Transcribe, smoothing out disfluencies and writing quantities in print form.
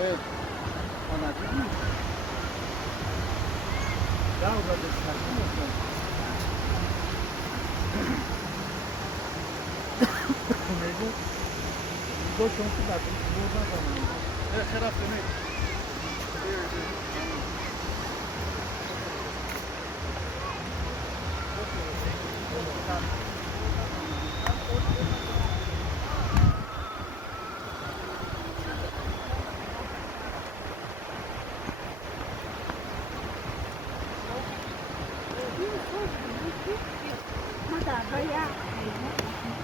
Evet. Anladın mı? Daha uzak çıkarttın mı? Mecbur. Bu çok da buradan zaman. Evet, herhalde ne? Mà đã bây giờ